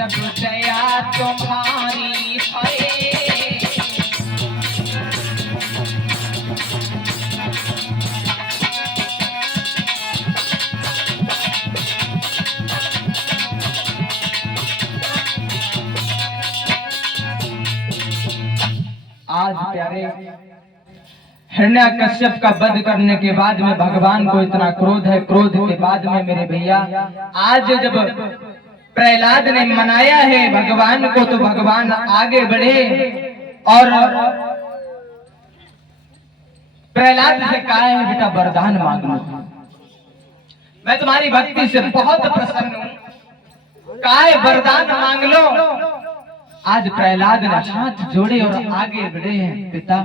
जब दया तुम्हारी है। आज प्यारे हिरण्यकश्यप का वध करने के बाद में भगवान को इतना क्रोध है। क्रोध के बाद में मेरे भैया आज जब प्रहलाद ने मनाया है भगवान को, तो भगवान आगे बढ़े और प्रहलाद से कहा है बेटा वरदान मांग लो, मैं तुम्हारी भक्ति से बहुत प्रसन्न हूं, कहा है वरदान मांग लो। आज प्रहलाद ने हाथ जोड़े और आगे बढ़े हैं। पिता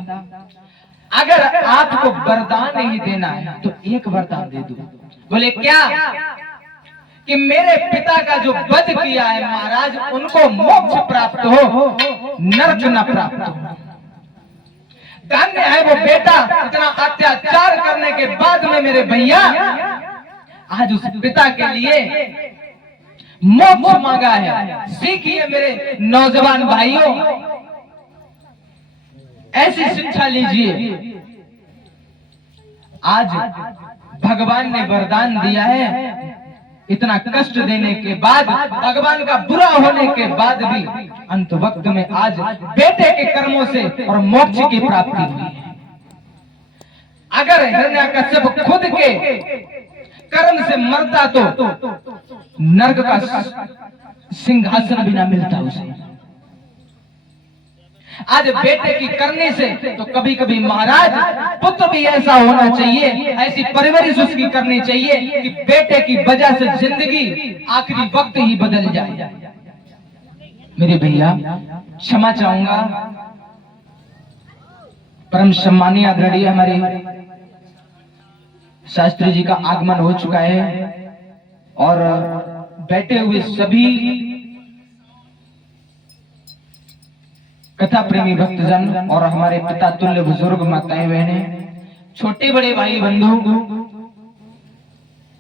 अगर आपको वरदान ही देना है तो एक वरदान दे दो। बोले क्या? कि मेरे पिता का जो वध किया है महाराज, उनको मोक्ष प्राप्त हो, नरक न प्राप्त हो। धन्य है वो बेटा, इतना अत्याचार करने के बाद में मेरे भैया आज उस पिता के लिए मोक्ष मांगा है। सीखिए मेरे नौजवान भाइयों, ऐसी शिक्षा लीजिए। आज भगवान ने वरदान दिया है, इतना कष्ट देने के बाद, भगवान का बुरा होने के बाद भी अंत वक्त में आज बेटे के कर्मों से और मोक्ष की प्राप्ति हुई है। अगर हिरण्यकश्यप खुद के कर्म से मरता तो नरक का सिंहासन भी ना मिलता उसे। आज बेटे की करने से तो कभी कभी महाराज पुत्र भी ऐसा होना चाहिए, ऐसी परवरिश उसकी करनी चाहिए कि बेटे की वजह से जिंदगी आखिरी वक्त ही बदल जाए। मेरे भैया क्षमा चाहूंगा, परम सम्मानीय आदरणीय हमारे शास्त्री जी का आगमन हो चुका है और बैठे हुए सभी कथा प्रेमी भक्तजन और हमारे पिता तुल्य बुजुर्ग माताएं बहनें, छोटे बड़े भाई बंधु,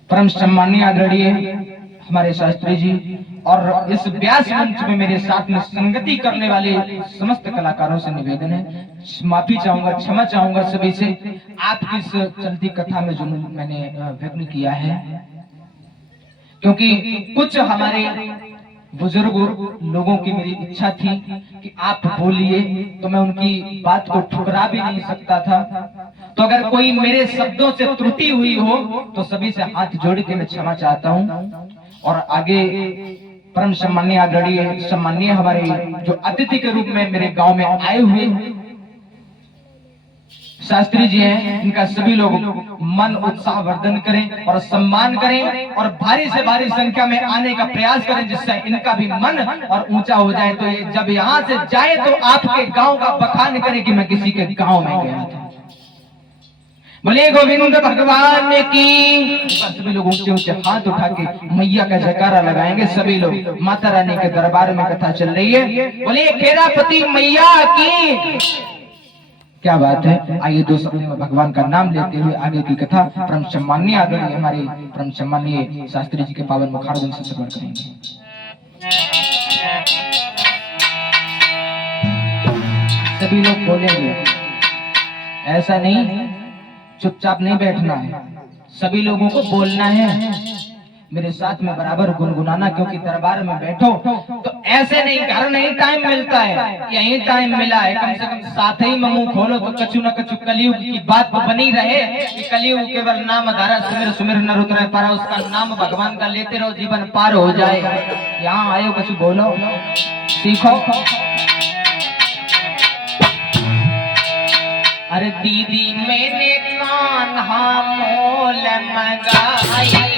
परम सम्मानीय आदरणीय हमारे शास्त्री जी और इस व्यास मंच में मेरे साथ में संगति करने वाले समस्त कलाकारों से निवेदन है, माफी चाहूंगा, क्षमा चाहूंगा सभी से आपकी इस चलती कथा में जो मैंने व्यक्त किया है, क्योंकि कुछ हमारे बुजुर्ग लोगों की मेरी इच्छा थी कि आप बोलिए, तो मैं उनकी बात को ठुकरा भी नहीं सकता था। तो अगर कोई मेरे शब्दों से त्रुटि हुई हो तो सभी से हाथ जोड़ के मैं क्षमा चाहता हूं। और आगे परम सम्मानीय आदरणीय सम्मानीय हमारे जो अतिथि के रूप में मेरे गांव में आए हुए शास्त्री जी हैं, इनका सभी लोग मन उत्साह वर्धन करें और सम्मान करें और भारी से भारी संख्या में आने का प्रयास करें, जिससे इनका भी मन और ऊंचा हो जाए। तो ये जब यहाँ से जाए तो आपके गांव का बखान करें कि मैं किसी के गांव में गया था। बोले गोविंद भगवान की। सभी लोग ऊंचे ऊंचे हाथ उठा के मैया का जयकारा लगाएंगे सभी लोग। माता रानी के दरबार में कथा चल रही है। बोले खेरापति मैया की। क्या बात है। आइए दो शब्द में भगवान का नाम लेते हुए आगे की कथा परम सम्मानीय आदरणीय हमारे परम सम्मानीय शास्त्री जी के पावन मुखारबिंद से श्रवण करेंगे। सभी लोग बोलेंगे, ऐसा नहीं चुपचाप नहीं बैठना है, सभी लोगों को बोलना है, मेरे साथ में बराबर गुनगुनाना, क्योंकि दरबार में बैठो तो ऐसे नहीं, घर नहीं टाइम मिलता है, यही टाइम मिला है, कम से कम साथ ही में मुंह खोलो तो कछु न कछु कलयुग की बात तो बनी रहे कि कलयुग केवल नाम धारा सुमिर सुमिर नर उतरे पारा, उसका नाम भगवान का लेते रहो, जीवन पार हो जाए। यहाँ आयो कछु बोलो, सीखो। अरे दीदी मैंने कान्हा मोल मंगाई,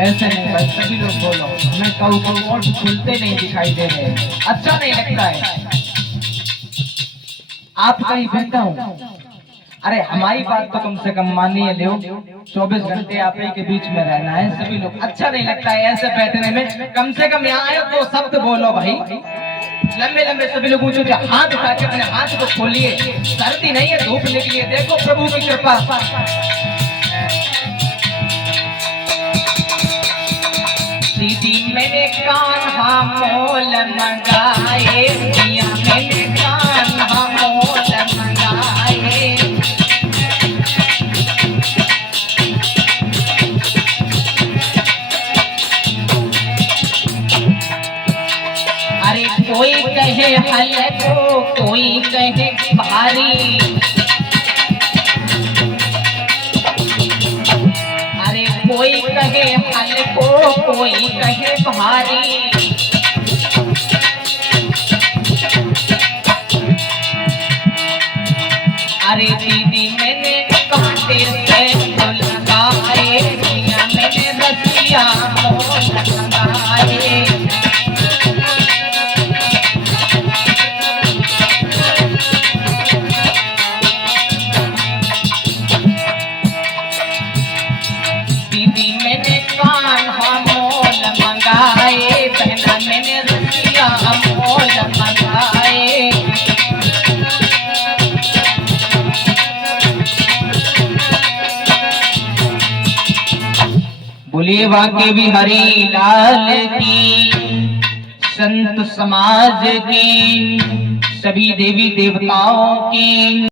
ऐसे नहीं भाई, सभी लोग बोलो। मैं कहूँ तो और खुलते नहीं दिखाई दे रहे, अच्छा नहीं लगता है। आप कहीं बैठा हूँ अरे हमारी बात तो कम से कम मानिए लो, 24 घंटे आप ही के बीच में रहना है। सभी लोग अच्छा नहीं लगता है ऐसे बैठने में, कम से कम यहाँ आए तो शब्द बोलो भाई। लंबे लंबे सभी लोग ऊंचे हाथ उठा के अपने हाथ को खोलिए। सर्दी नहीं है, धूप निकली है, देखो प्रभु की कृपा। दीदी मैंने कान्हा मोल मंगाए, मियां मैंने कान्हा मोल मंगाए। अरे कोई कहे हल्को, कोई कहे भारी, अरे कोई कहे हल्को, कोई कहे भारी। अरे दीदी मैंने कांटे से लगाए, मियां मैंने रसिया मोल लगाए। दीदी मैंने कान्हा मोल मंगाए, बहना मैंने रसिया मोल मंगाए। बोलिए बाके बिहारी लाल की, संत समाज की, सभी देवी देवताओं की।